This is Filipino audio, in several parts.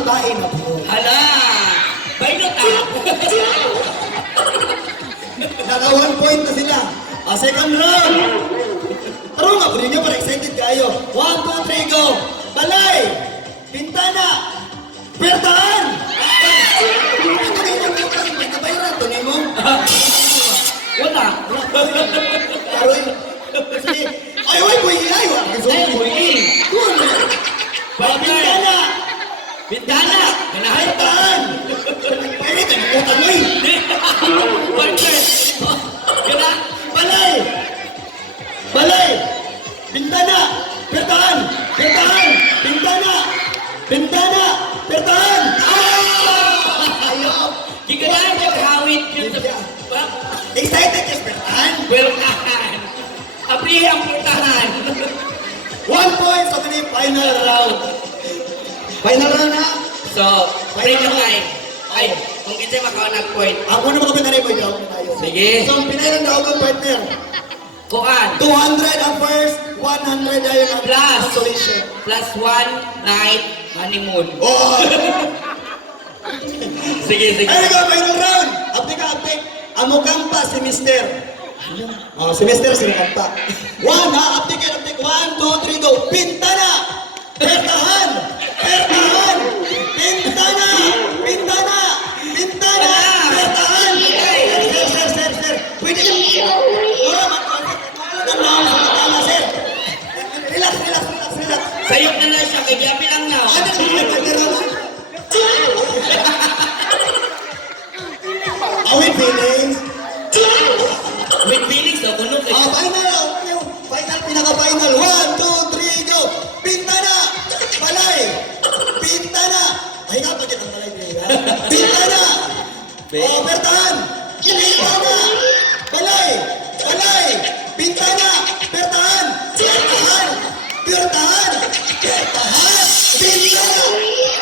babae na po. Hala! Bay na ta! Naka 1 point na sila. Second round. Pero nga po ninyo, para excited kayo. 1, 2, 3, go! Balay! Pintana! Bertaan! Ito na yung mga nakabayaran. Ito na mo. Wala! Aroy. Sige. Ay, boy, ay, Ay, boy! Pintana! Bintana! Ganahay ta! Bertaan! Pwede ka nakutan mo eh. Partner! Gana! Balay! Balay! Bintana! Bertaan! Bertaan! Bintana! Bintana! Bertaan! Ayaw! Giganahan niya kahawit yun sa... Excited ka, Bertaan? Welkahan! Aplihe ang putahan! 1 point sa kanyang final round. Final round na? So, break the time. Ay, kung hindi makaw nag-point. Ako na mga pinanay mo daw tayo. Sige. So, ang pinay ng daw kang partner. Kuan. 200 ang first, 100 ay ang Plus. consolation. Plus 1 night honeymoon. Oh! Sige, sige. Ay, go, final round! Apik ka, apik. Amo kampa si Mister. Oh, si Mister, si kampa. 1, ha? Apik yan, apik. 1, 2, 3, go. Pintana! Pertahan! Pertahan! Pintana! Pintana! Pintana! Pertahan! Sir. Pwede ka. Tama, sir. Relax. Sayok na na siya. Kaya gabi lang na. Ano na yung partner? Awit feelings. With feelings daw. Kuno kayo. Final, pinaka-final. 1, 2, 3, go! Pintana! Balay! Pintana! Ay nga, pagkat ang balay niya. Pintana! Oh, Bertahan! Pintana! Balay! Balay! Pintana! Bertahan! Bertahan! Bertahan! Bertahan! Pintana!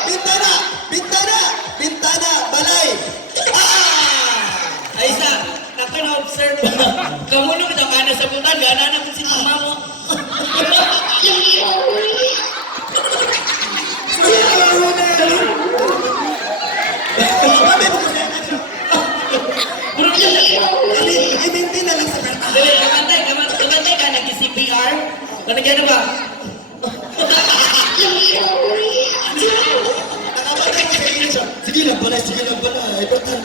Pintana! Pintana! Pintana! Balay! Ay sa. Ako na-observe. Kamuno kita ka na sa butan. Gana na kung si mama mo. Puro ka na. I-maintain na lang sa Bertahan. Dali, kamantay ka. Nag-CPR. Nanagyan na ba? Nakabantay ko sa inyo siya. Sige lang balay. Bertahan.